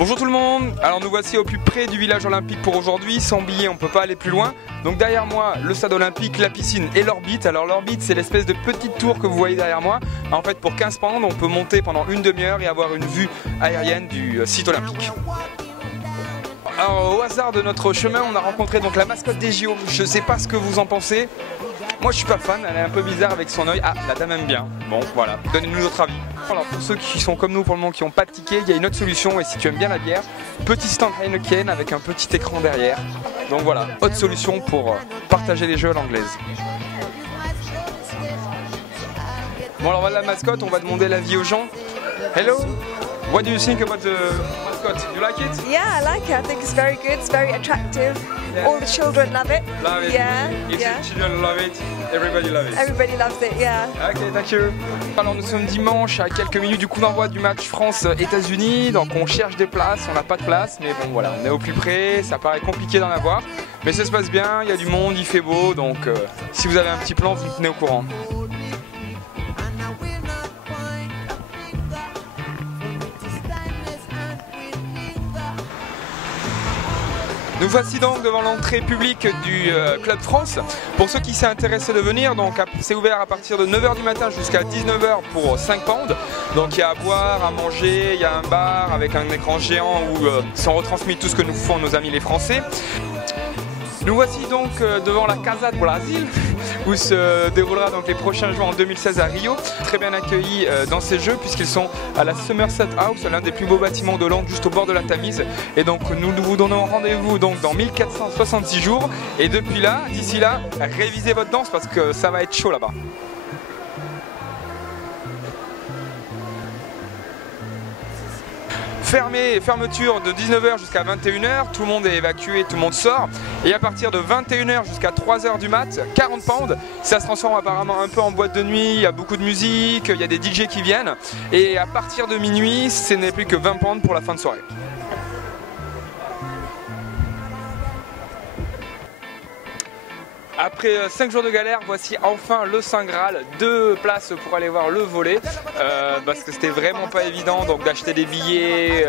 Bonjour tout le monde, alors nous voici au plus près du village olympique pour aujourd'hui. Sans billets on ne peut pas aller plus loin. Donc derrière moi le stade olympique, la piscine et l'orbite. Alors l'orbite c'est l'espèce de petite tour que vous voyez derrière moi. En fait pour 15 pounds on peut monter pendant une demi-heure et avoir une vue aérienne du site olympique. Alors au hasard de notre chemin on a rencontré donc la mascotte des JO. Je sais pas ce que vous en pensez. Moi je suis pas fan, elle est un peu bizarre avec son œil. Ah, la dame aime bien. Bon voilà, donnez-nous votre avis. Alors pour ceux qui sont comme nous pour le moment qui n'ont pas de ticket, il y a une autre solution et si tu aimes bien la bière, petit stand Heineken avec un petit écran derrière. Donc voilà, autre solution pour partager les jeux à l'anglaise. Bon alors voilà la mascotte, on va demander l'avis aux gens. Hello, what do you think about the mascot? You like it? Yeah, I like it. I think it's very good. It's very attractive. Yeah. All the children love it. Love it. Yeah. If yeah. the children love it, everybody loves it. Everybody loves it. Yeah. Ok, thank you. Alors nous sommes dimanche à quelques minutes du coup d'envoi du match France-États-Unis. Donc on cherche des places, on n'a pas de place, mais bon voilà, on est au plus près. Ça paraît compliqué d'en avoir, mais ça se passe bien. Il y a du monde, il fait beau, donc si vous avez un petit plan, vous me tenez au courant. Nous voici donc devant l'entrée publique du Club France. Pour ceux qui s'intéressent de venir, donc c'est ouvert à partir de 9h du matin jusqu'à 19h pour 5 pounds. Donc il y a à boire, à manger, il y a un bar avec un écran géant où sont retransmis tout ce que nous font nos amis les Français. Nous voici donc devant la Casa do Brasil où se déroulera donc les prochains Jeux en 2016 à Rio. Très bien accueillis dans ces Jeux puisqu'ils sont à la Somerset House, l'un des plus beaux bâtiments de Londres, juste au bord de la Tamise. Et donc nous vous donnons rendez-vous donc dans 1466 jours. Et depuis là, d'ici là, révisez votre danse parce que ça va être chaud là-bas. Fermeture de 19h jusqu'à 21h, tout le monde est évacué, tout le monde sort. Et à partir de 21h jusqu'à 3h du mat, 40 pounds, ça se transforme apparemment un peu en boîte de nuit, il y a beaucoup de musique, il y a des DJ qui viennent. Et à partir de minuit, ce n'est plus que 20 pounds pour la fin de soirée. Après 5 jours de galère, voici enfin le Saint Graal, 2 places pour aller voir le volley, parce que c'était vraiment pas évident donc d'acheter des billets.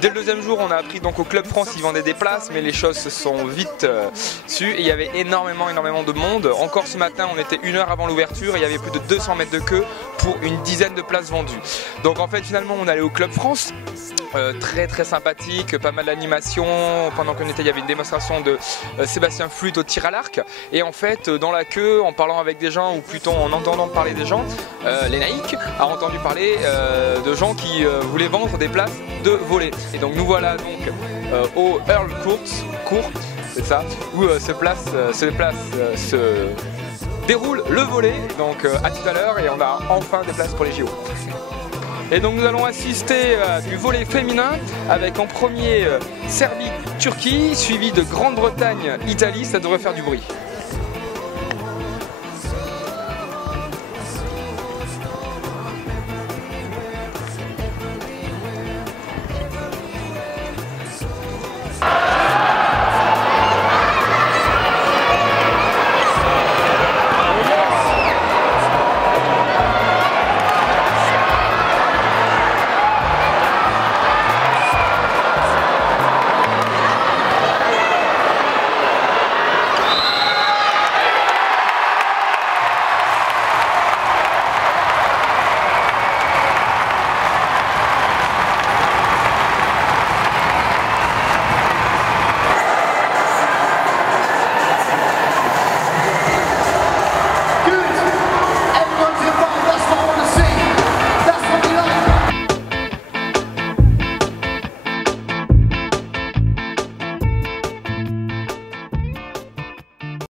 Dès le deuxième jour, on a appris donc au Club France, ils vendaient des places, mais les choses se sont vite sues et il y avait énormément de monde. Encore ce matin, on était 1 heure avant l'ouverture et il y avait plus de 200 mètres de queue pour une dizaine de places vendues. Donc en fait, finalement, on allait au Club France. Très sympathique, pas mal d'animation. Pendant qu'on était, il y avait une démonstration de Sébastien Flûte au tir à l'arc. Et en fait, dans la queue, en parlant avec des gens, ou plutôt en entendant parler des gens, les naïcs a entendu parler de gens qui voulaient vendre des places de volley. Et donc nous voilà donc au Earl Court, c'est ça, où se déroule le volley. Donc à tout à l'heure et on a enfin des places pour les JO. Et donc nous allons assister à du volley féminin avec en premier Serbie-Turquie, suivi de Grande-Bretagne-Italie, ça devrait faire du bruit.